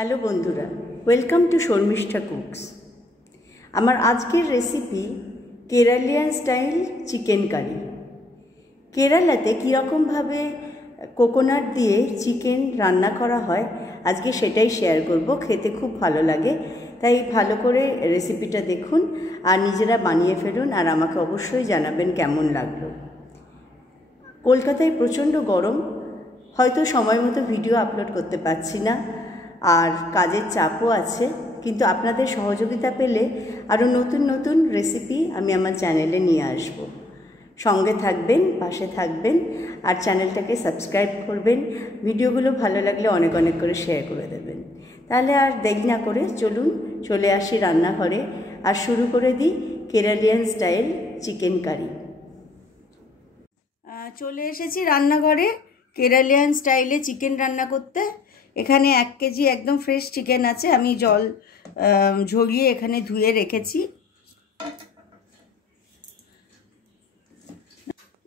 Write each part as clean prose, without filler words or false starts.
Hello বন্ধুরা, welcome to Sharmistha cooks. আমার আজকের recipe Keralian style chicken curry. কেরালাতে কীরকমভাবে কোকোনাট দিয়ে চিকেন রান্না করা হয় আজকে সেটাই শেয়ার করব। খেতে খুব ভালো লাগে, তাই ভালো করে রেসিপিটা দেখুন আর নিজেরা বানিয়ে ফেলুন, আর আমাকে অবশ্যই জানাবেন কেমন লাগলো। কলকাতায় প্রচণ্ড গরম, হয়তো সময় মতো ভিডিও আপলোড করতে পারছি না, আর কাজের চাপও আছে, কিন্তু আপনাদের সহযোগিতা পেলে আরও নতুন নতুন রেসিপি আমি আমার চ্যানেলে নিয়ে আসব। সঙ্গে থাকবেন, পাশে থাকবেন, আর চ্যানেলটাকে সাবস্ক্রাইব করবেন। ভিডিওগুলো ভালো লাগলে অনেক অনেক করে শেয়ার করে দেবেন। তাহলে আর দেরি না করে চলুন চলে আসি রান্নাঘরে আর শুরু করে দিই কেরালিয়ান স্টাইল চিকেন কারি। চলে এসেছি রান্নাঘরে কেরালিয়ান স্টাইলে চিকেন রান্না করতে। এখানে 1 কেজি একদম ফ্রেশ চিকেন আছে, আমি জল ঝরিয়ে এখানে ধুয়ে রেখেছি।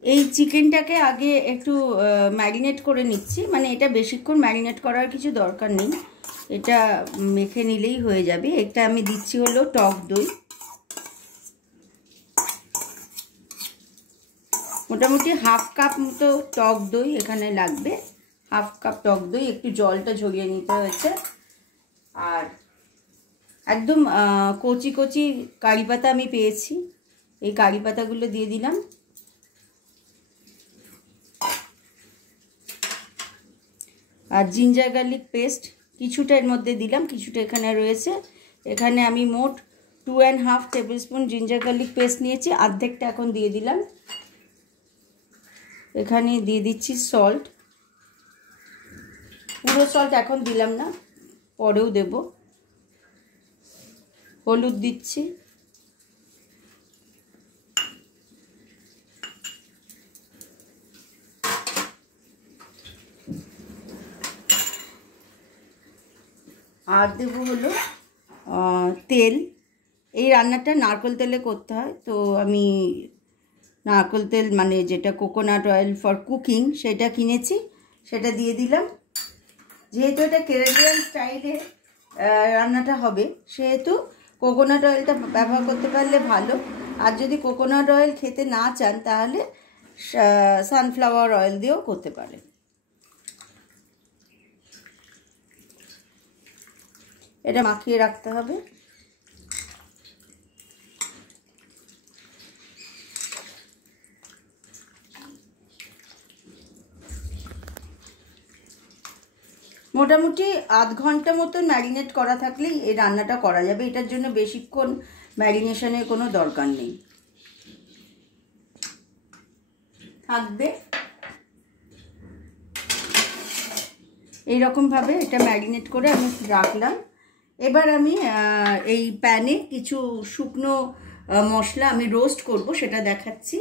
এই চিকেনটাকে আগে একটু ম্যারিনেট করে নিচ্ছি, মানে এটা বেশিক্ষণ ম্যারিনেট করার কিছু দরকার নেই, এটা মেখে নিলেই হয়ে যাবে। এটা আমি দিচ্ছি হলো টক দই, মোটামুটি 1/2 কাপ মতো টক দই এখানে লাগবে। 1/2 কাপ টক দই, একটু জলটা ঝরিয়ে নিতে হয়েছে। আর একদম কচি কচি কারি পাতা আমি পেয়েছি, এই কারি পাতাগুলো দিয়ে দিলাম। আর জিঞ্জার গার্লিক পেস্ট কিছুটা এর মধ্যে দিলাম, কিছুটা এখানে রয়েছে। এখানে আমি মোট 2.5 tablespoon ginger garlic paste নিয়েছি, অর্ধেকটা এখন দিয়ে দিলাম। এখানে দিয়ে দিচ্ছি সল্ট, পুরো সল্ট এখন দিলাম না, পরেও দেব। হলুদ দিচ্ছি, আর দেব হলো তেল। এই রান্নাটা নারকেল তেলে করতে হয়, তো আমি নারকেল তেল মানে যেটা কোকোনাট অয়েল ফর কুকিং সেটা কিনেছি, সেটা দিয়ে দিলাম। যেহেতু এটা কেরালিয়ান স্টাইলে রান্নাটা হবে, সেহেতু কোকোনাট অয়েলটা ব্যবহার করতে পারলে ভালো। আর যদি কোকোনাট অয়েল খেতে না চান তাহলে সানফ্লাওয়ার অয়েল দিয়েও করতে পারেন। এটা মাখিয়ে রাখতে হবে। মোটামুটি আধ ঘন্টা মতন ম্যারিনেট করা থাকলেই এই রান্নাটা করা যাবে। এটার জন্য বেশিক্ষণ ম্যারিনেশনের কোনো দরকার নেই, থাকবে এইরকমভাবে। এটা ম্যারিনেট করে আমি রাখলাম। এবার আমি এই প্যানে কিছু শুকনো মশলা আমি রোস্ট করব, সেটা দেখাচ্ছি।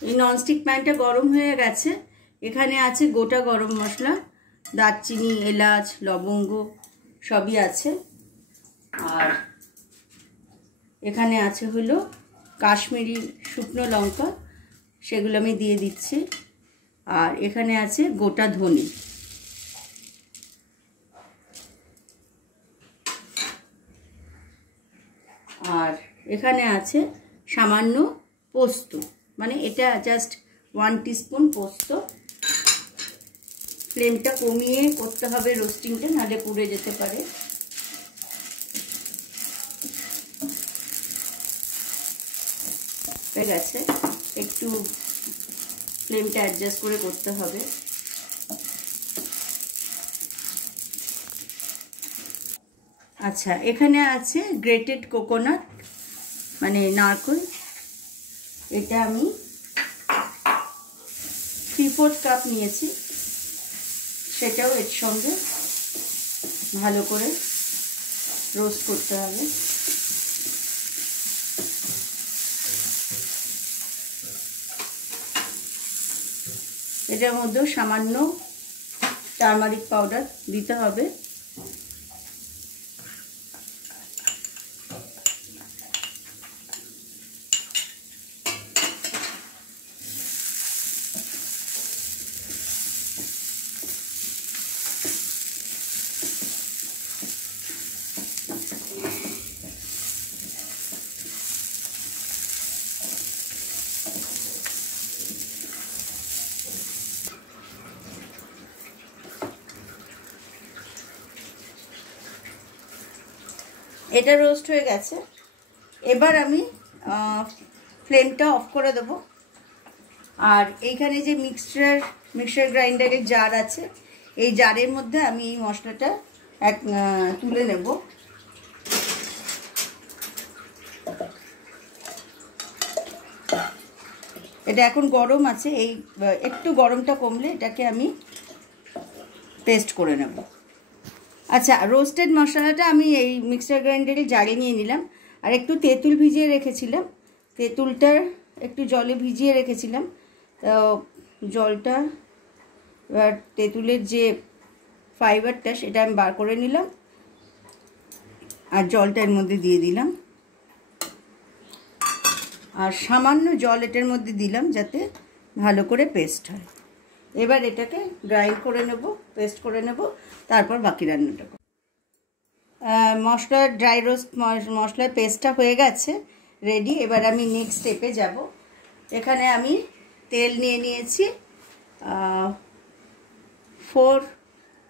এই ননস্টিক প্যানটা গরম হয়ে গেছে, এখানে আছে গোটা গরম মশলা, দারচিনি, এলাচ, লবঙ্গ সবই আছে। আর এখানে আছে হলো কাশ্মীরি শুকনো লঙ্কা, সেগুলো আমি দিয়ে দিচ্ছি। আর এখানে আছে গোটা ধনে। আর এখানে আছে সামান্য পোস্ত, মানে এটা জাস্ট 1 টিস্পুন পোস্ত। ফ্লেমটা কমিয়ে করতে হবে রোস্টিংটা, নাহলে পুড়ে যেতে পারে। হয়ে গেছে, একটু ফ্লেমটা অ্যাডজাস্ট করে করতে হবে। আচ্ছা, এখানে আছে গ্রেটেড কোকোনাট মানে নারকেল, এটা আমি 3/4 কাপ নিয়েছি, সেটাও এর সঙ্গে ভালো করে রোস্ট করতে হবে। এটার মধ্যেও সামান্য টারমারিক পাউডার দিতে হবে। এটা রোস্ট হয়ে গেছে। এবার আমি ফ্লেমটা অফ করে দেব। আর এইখানে যে মিক্সচার গ্রাইন্ডারের জার আছে, এই জারের মধ্যে আমি এই মশলাটা তুলে নেব। এটা এখন গরম আছে, এই একটু গরমটা কমলে এটাকে আমি পেস্ট করে নেব। আচ্ছা, রোস্টেড মশলাটা আমি এই মিক্সচার গ্রাইন্ডারে জারে নিয়ে নিলাম। আর একটু তেঁতুল ভিজিয়ে রেখেছিলাম, তেঁতুলটা একটু জলে ভিজিয়ে রেখেছিলাম। তো জলটা, এবার তেঁতুলের যে ফাইবারটা সেটা আমি বার করে নিলাম আর জলটা এর মধ্যে দিয়ে দিলাম। আর সামান্য জল এটার মধ্যে দিলাম যাতে ভালো করে পেস্ট হয়। এবার এটাকে গ্রাইন্ড করে নেব, পেস্ট করে নেব, তারপর বাকি রান্নাটা করব। ড্রাই রোস্ট মশলার পেস্টটা হয়ে গেছে, রেডি। এবার আমি নেক্সট স্টেপে যাব। এখানে আমি তেল নিয়ে নিয়েছি 4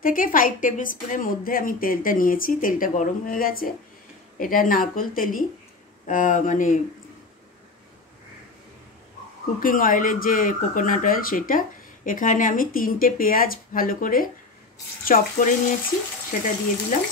থেকে 5 টেবিল স্পুনের মধ্যে আমি তেলটা নিয়েছি। তেলটা গরম হয়ে গেছে। এটা নারকেল তেলই, মানে কুকিং অয়েলের যে কোকোনাট অয়েল সেটা। এখানে আমি 3টে পেঁয়াজ ভালো করে চপ করে নিয়েছি, সেটা দিয়ে দিলাম।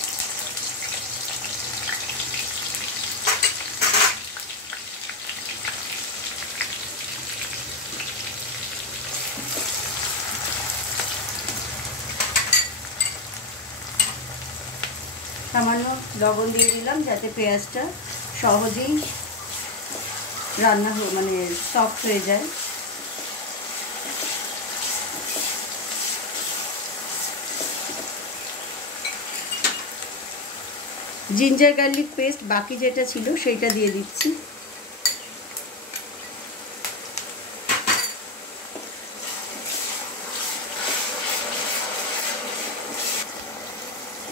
সামান্য লবণ দিয়ে দিলাম যাতে পেঁয়াজটা সহজেই রান্না মানে সফট হয়ে যায়। জিঞ্জার গার্লিক পেস্ট বাকি যেটা ছিল সেইটা দিয়ে দিচ্ছি।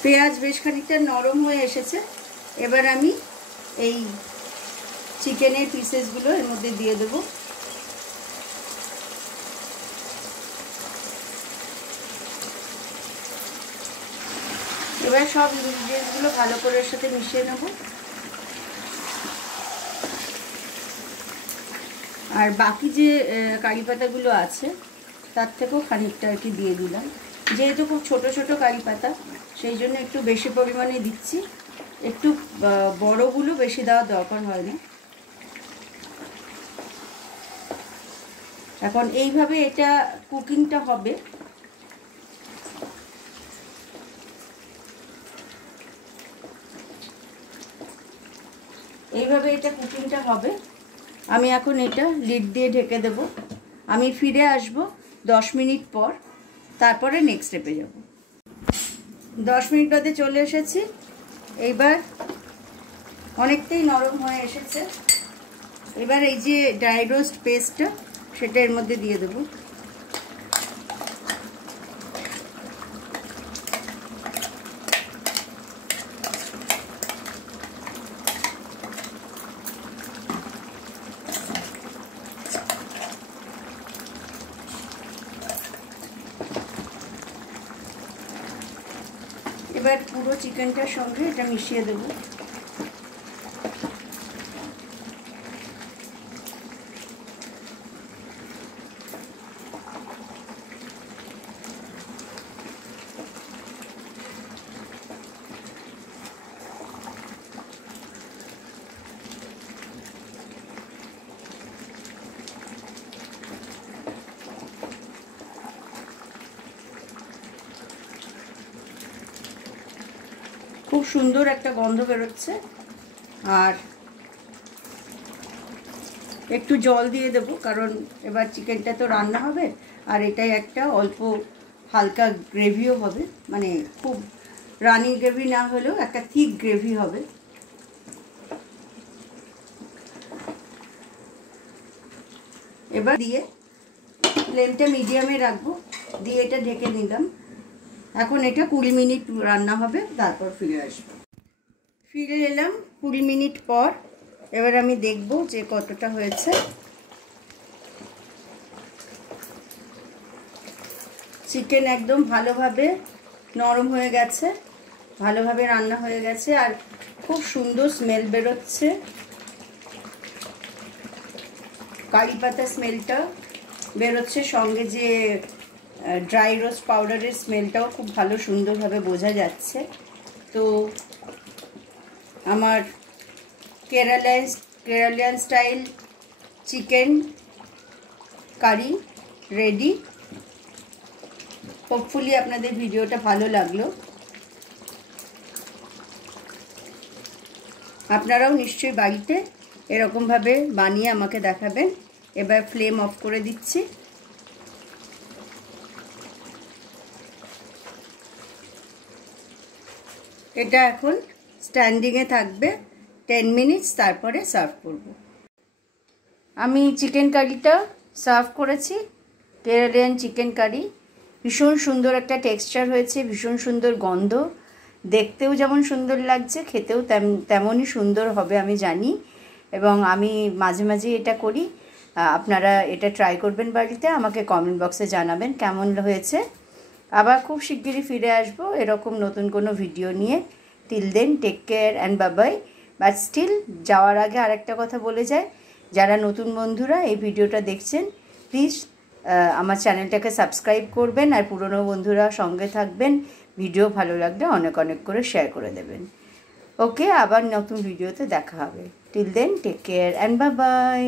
পেঁয়াজ বেশ খানিকটা নরম হয়ে এসেছে। এবার আমি এই চিকেনের পিসেসগুলো এর মধ্যে দিয়ে দেব। এবার সব ইনগ্রিডিয়েন্টসগুলো ভালো করে এর সাথে মিশিয়ে নেব। আর বাকি যে কারি পাতাগুলো আছে তার থেকেও খানিকটা আর কি দিয়ে দিলাম। যেহেতু খুব ছোট ছোট কারি পাতা, সেই জন্য একটু বেশি পরিমাণে দিচ্ছি। একটু বড়গুলো বেশি দেওয়ার দরকার হয় না। এখন এইভাবে এটা কুকিংটা হবে। এইভাবে এটা কুকিংটা হবে। আমি এখন এটা লিড দিয়ে ঢেকে দেব। আমি ফিরে আসব 10 মিনিট পর, তারপরে নেক্সট স্টেপে যাব। 10 মিনিট বাদে চলে এসেছি। এইবার অনেকটাই নরম হয়ে এসেছে। এবার এই যে ড্রাই রোস্ট পেস্টটা সেটা এর মধ্যে দিয়ে দেবো। এবার পুরো চিকেনটার সঙ্গে এটা মিশিয়ে দেব। খুব সুন্দর একটা গন্ধ বেরোচ্ছে। আর একটু জল দিয়ে দেবো, কারণ এবার চিকেনটা তো রান্না হবে। আর এটাই একটা অল্প হালকা গ্রেভিও হবে, মানে খুব রানি গ্রেভি না হলেও একটা থিক গ্রেভি হবে। এবার দিয়ে ফ্লেমটা মিডিয়ামে রাখবো, দিয়ে এটা ঢেকে নিলাম। এখন এটা 20 মিনিট রান্না হবে, তারপর ফিরে আসবো। ফিরে এলাম 20 মিনিট পর। এবার আমি দেখব যে কতটা হয়েছে। চিকেন একদম ভালোভাবে নরম হয়ে গেছে, ভালোভাবে রান্না হয়ে গেছে। আর খুব সুন্দর স্মেল বেরোচ্ছে, কারি পাতা স্মেলটা বেরোচ্ছে, সঙ্গে যে ড্রাই রোস্ট পাউডারের স্মেলটাও খুব ভালো সুন্দরভাবে বোঝা যাচ্ছে। তো আমার Keralian style chicken curry ready. Hopefully আপনাদের ভিডিওটা ভালো লাগলো। আপনারাও নিশ্চয়ই বাড়িতে এরকমভাবে বানিয়ে আমাকে দেখাবেন। এবার ফ্লেম অফ করে দিচ্ছি। এটা এখন স্ট্যান্ডিংয়ে থাকবে 10 মিনিটস, তারপরে সার্ভ করব। আমি চিকেন কারিটা সার্ভ করেছি, কেরালিয়ান চিকেন কারি। ভীষণ সুন্দর একটা টেক্সচার হয়েছে, ভীষণ সুন্দর গন্ধ, দেখতেও যেমন সুন্দর লাগছে, খেতেও তেমনই সুন্দর হবে আমি জানি। এবং আমি মাঝে মাঝে এটা করি। আপনারা এটা ট্রাই করবেন বাড়িতে, আমাকে কমেন্ট বক্সে জানাবেন কেমন হয়েছে। আবার খুব শিগগিরই ফিরে আসবো এরকম নতুন কোনো ভিডিও নিয়ে। Till then take care and bye. But still যাওয়ার আগে আরেকটা কথা বলে যায়, যারা নতুন বন্ধুরা এই ভিডিওটা দেখছেন প্লিজ আমার চ্যানেলটাকে সাবস্ক্রাইব করবেন, আর পুরনো বন্ধুরা সঙ্গে থাকবেন। ভিডিও ভালো লাগলে অনেক অনেক করে শেয়ার করে দেবেন। ওকে, আবার নতুন ভিডিওতে দেখা হবে। Till then take care and by.